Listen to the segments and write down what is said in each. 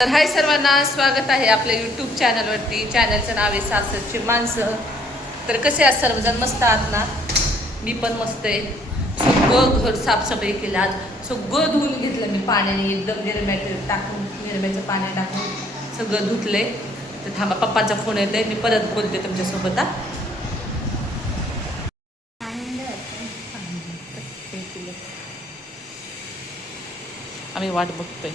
तर हाय सर्वांना, स्वागत आहे आपल्या यूट्यूब चॅनलवरती. चॅनलचं नाव आहे सासरची माणसं. तर कसे आहात सर्वजण? मस्त आहात ना? मी पण मस्त आहे. सगळं घर साफसफाई केलं, आज सगळं धुवून घेतलं मी पाण्याने, एकदम निरम्याचं टाकून, निरम्याचं पाणी टाकून सगळं धुतलंय. तर थांबा, पप्पाचा फोन येतोय, मी परत बोलते तुमच्यासोबत. आम्ही वाट बघतोय.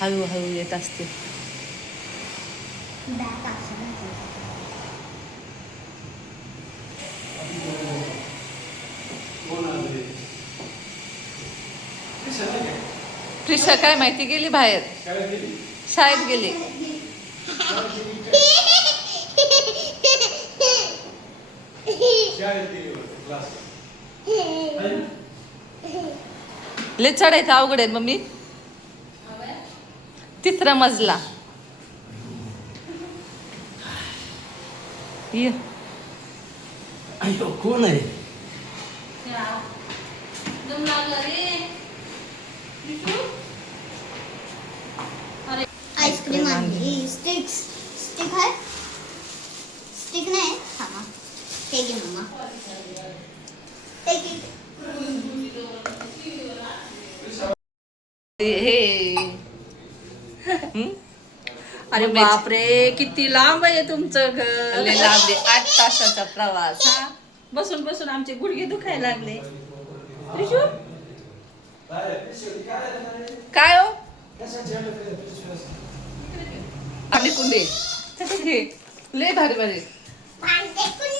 हळूहळू येत असतील. प्रिशा काय माहिती गेली बाहेर, शाळेत गेली. लय चढायचं अवघड आहे मम्मी. तिसरा मजला. ये कोण आहे? आईस्क्रीम आणली. स्टिक आहे? स्टिक नाही? थांबा, हे घे मम्मा. हे अरे बापरे, किती लांब आहे तुमचं घर. लय लांब आहे, 8 तासाचा प्रवास. हा, बसून बसून आमचे गुडघे दुखायला लागले. रिशू, काय हो? भांडी कुंडे लय भारी भारी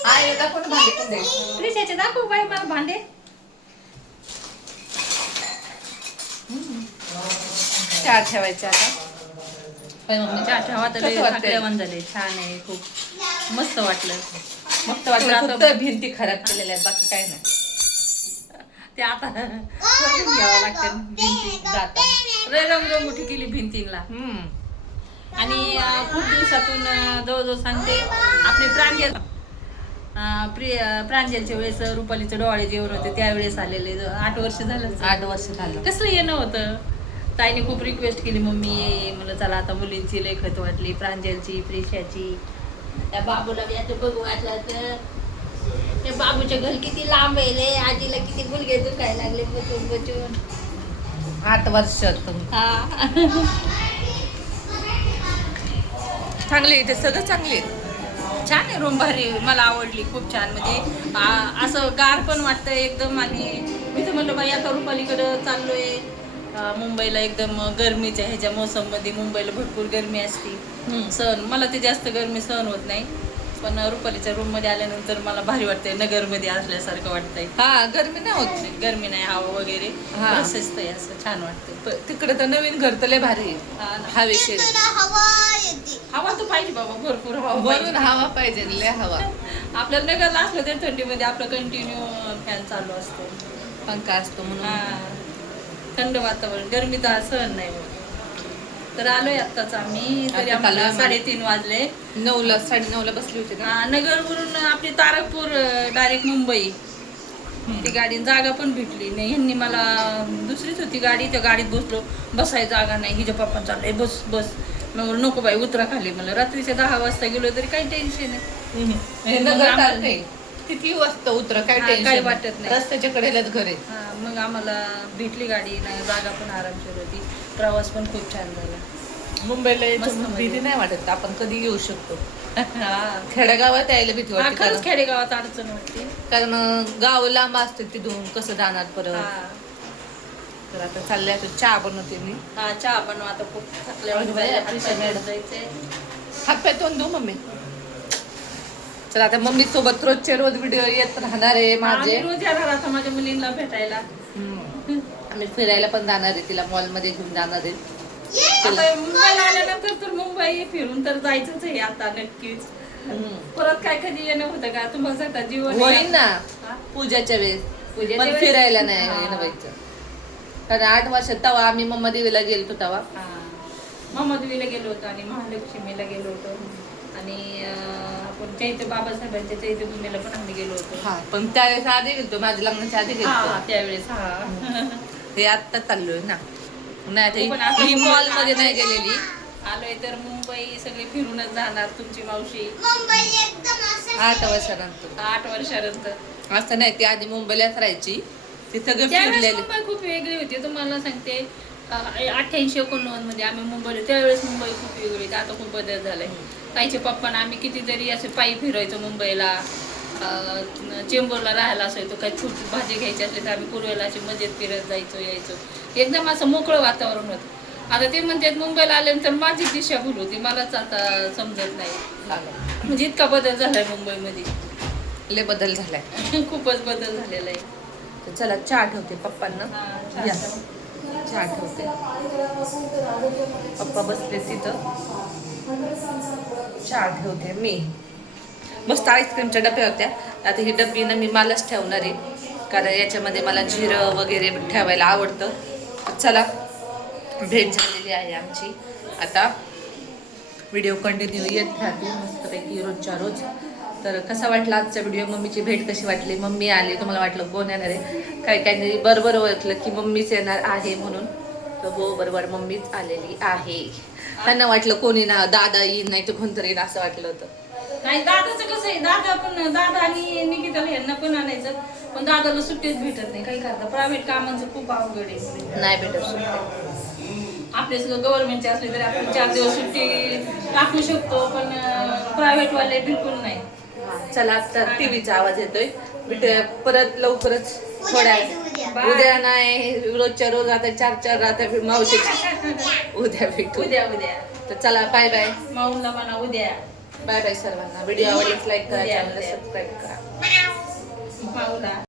आहे. दाखव भांडी कुंडे. रिशाचे दाखवू बाई मला भांडे. चहा ठेवायचे आता. चहा ठेवा तर कसं वाटतंय? थकल्यावान झाले. छान आहे, खूप मस्त वाटलं. मस्त वाटलं. फक्त भिंती खराब केलेल्या आहेत, बाकी काय नाही. ते आता करून घ्यावं लागतं भिंती जाता. रंगरंगोटी केली भिंतींना. आणि खूप दिवसातून जवळजवळ सांगते आपले प्रांजलच्या वेळेस रुपालीचे डोळे जेवण होते, त्यावेळेस आलेले. 8 वर्ष झालं. 8 वर्ष झालं. कसं येणं होतं. ताईने खूप रिक्वेस्ट केली, मम्मी ये म्हणलं. चला आता मुलींची लय खत वाटली, प्रांजलची, प्रिशाची. त्या बाबूला बी आता बघू वाटलं तर त्या बाबूच्या घर किती लांब आहे रे. आजीला किती गुडघे दुखायला लागले बचून बचून. 8 वर्षात चांगले इथे सगळं चांगले. छान आहे रूम, भारी. मला आवडली, खूप छान. म्हणजे असं गार पण वाटतं एकदम. आणि मी तर म्हणलं बाई आता रुपालीकडं चाललोय मुंबईला. एकदम गरमीच्या ह्याच्या मोसममध्ये मुंबईला भरपूर गरमी असते. सहन मला ते जास्त गरमी सहन होत नाही. पण रुपालीच्या रूम मध्ये आल्यानंतर मला भारी वाटतंय, नगरमध्ये असल्यासारखं वाटतंय. हा, गरमी नाही होत. गरमी नाही, हवा वगैरे प्रशस्त आहे, असं छान वाटतं. तिकडे तर नवीन घर तर लय भारी आहे. हवेशीर हवा येते. हवा तर पाहिजे बाबा, भरपूर हवा वरून पाहिजे. हवा पाहिजे, लय हवा. आपल्याला नगरला असलं तर थंडीमध्ये आपलं कंटिन्यू फॅन चालू असतो, पंखा असतो म्हणून. थंड वातावरण, गरमीचा सहन नाही होत. तर आलोय आत्ताच आम्ही. तरी आता आम्हाला आलोय. 3:30 वाजले. 9ला 9:30ला बसली होती ना. नगरवरून आपली तारकपूर डायरेक्ट मुंबई. ती गाडी जागा पण भेटली नाही. ह्यांनी मला दुसरीच होती गाडी, त्या गाडीत बसलो. बसायची जागा नाही. हिच्या पप्पा चाललंय बस बस. मग नको बाई, उतरा खाली. मला रात्रीच्या 10 वाजता गेलो तरी काही टेन्शन नाही. किती वाजता उतरा, काय काही टेन्शन वाटत नाही. रस्त्याच्या कडेलाच घर आहे. मग आम्हाला भेटली गाडी, नाही जागा पण आरामशीर होती. प्रवास पण खूप छान झाला. मुंबईला मस्त भीती नाही वाटत, आपण कधी येऊ शकतो. खेडेगावात यायला भीती वाटते, खरंच खेडेगावात अडचण वाटते. कारण गाव लांब असते तिथून, कसं जाणार परत. तर आता चाललंय, आता चहा बनवते मी. चहा बनवा आता, खूप थकल्यावर जायचंय. हात तोंड देऊ मम्मी. चला आता मम्मी सोबत रोजचे रोज व्हिडिओ येत राहणार आहे माझे. रोज येणार आता माझ्या मुलींना भेटायला. आम्ही फिरायला पण जाणार आहे, तिला मॉल मध्ये घेऊन जाणार आहे. आता मुंबईला आल्यानंतर तर मुंबई फिरून तर जायचंच आहे आता नक्कीच. परत काय कधी येणं होतं का तुम्हाला? जाता जीवन होईल ना पूजाच्या वेळेस, पण फिरायला नाही येणं व्हायचं. कारण 8 वर्षात तेव्हा आम्ही मम्मा देवीला गेलो तेव्हा. मम्मदेवीला गेलो होतो आणि महालक्ष्मीला गेलो होतो. आणि आपण चैत्य बाबासाहेबांच्या चैत्यभूमीला पण आम्ही गेलो होतो. पण त्यावेळेस आधी गेलो, माझ्या लग्नाच्या आधी गेलो. त्यावेळेस हे आत्ता चाललोय ना. नाही पण आता आता ही मॉल मध्ये नाही गेलेली. आलोय तर मुंबई सगळी फिरूनच जाणार तुमची मावशी मुंबई एकदम असं 8 वर्षानंतर. 8 वर्षानंतर. असं नाही, ती आधी मुंबईलाच राहायची. ती सगळं त्यावेळेस फिरलेली. मुंबई खूप वेगळी होती तुम्हाला सांगते. 88-89 मध्ये आम्ही मुंबईला, त्यावेळेस मुंबई खूप वेगळी होती. आता खूप बदल झालाय. ताईच्या पप्पांना आम्ही कितीतरी असे पायी फिरायचो मुंबईला. चेंबूरला राहायला असायचो. काही छोटी भाजी घ्यायची असली तर आम्ही पूर्वेला अशी मजेत फिरत जायचो यायचो. एकदम असं मोकळं वातावरण होतं. आता ते म्हणतात मुंबईला आल्यानंतर माझी दिशाभूल होती. मलाच आता समजत नाही. म्हणजे इतका बदल झालाय मुंबईमध्ये. लय बदल झालाय. खूपच बदल झालेला आहे. तर चला चहा ठेवते पप्पांना. या चहा ठेवते. पप्पा बसले तिथं. चहा ठेवते मी. मस्त आईस्क्रीमच्या डब्या होत्या. आता ही डब्बी ना मी मलाच ठेवणार आहे, कारण याच्यामध्ये मला जिरं वगैरे ठेवायला आवडतं. तर चला, भेट झालेली आहे आमची. आता व्हिडिओ कंटिन्यू येत राहते मस्तपैकी रोजच्या रोज. तर कसा वाटला आजचा व्हिडिओ? मम्मीची भेट कशी वाटली? मम्मी आली, तुम्हाला वाटलं कोण येणार आहे? काही बरोबर ओळखलं की मम्मीच येणार आहे म्हणून. तर हो, बरोबर मम्मीच आलेली आहे. त्यांना वाटलं कोणी ना दादा येईन नाही तर कोणतरी येईन असं वाटलं होतं. नाही, दादाचं कसं आहे, दादा आणि निकिताला यांना पण आणायचं, पण दादाला सुट्टीच भेटत नाही. काही करता प्रायव्हेट कामांचं खूप अवघड आहे. नाही भेटत सुट्टी. आपले सगळं गव्हर्नमेंटचे असले तरी आपण 4 दिवस सुट्टी टाकू शकतो, पण प्रायव्हेटवाले बिलकुल नाही. चला, तर टीव्हीचा आवाज येतोय. भेटूया परत लवकरच थोड्या. उद्या नाही, रोजच्या रोज आता 4 राहता मावशी. उद्या भेटू. उद्या तर चला, बाय बाय. माऊला म्हणा उद्या. बाय बाय सर्वांना. व्हिडिओ आवडल्यास लाईक करा, चॅनलला सबस्क्राईब करा. माऊला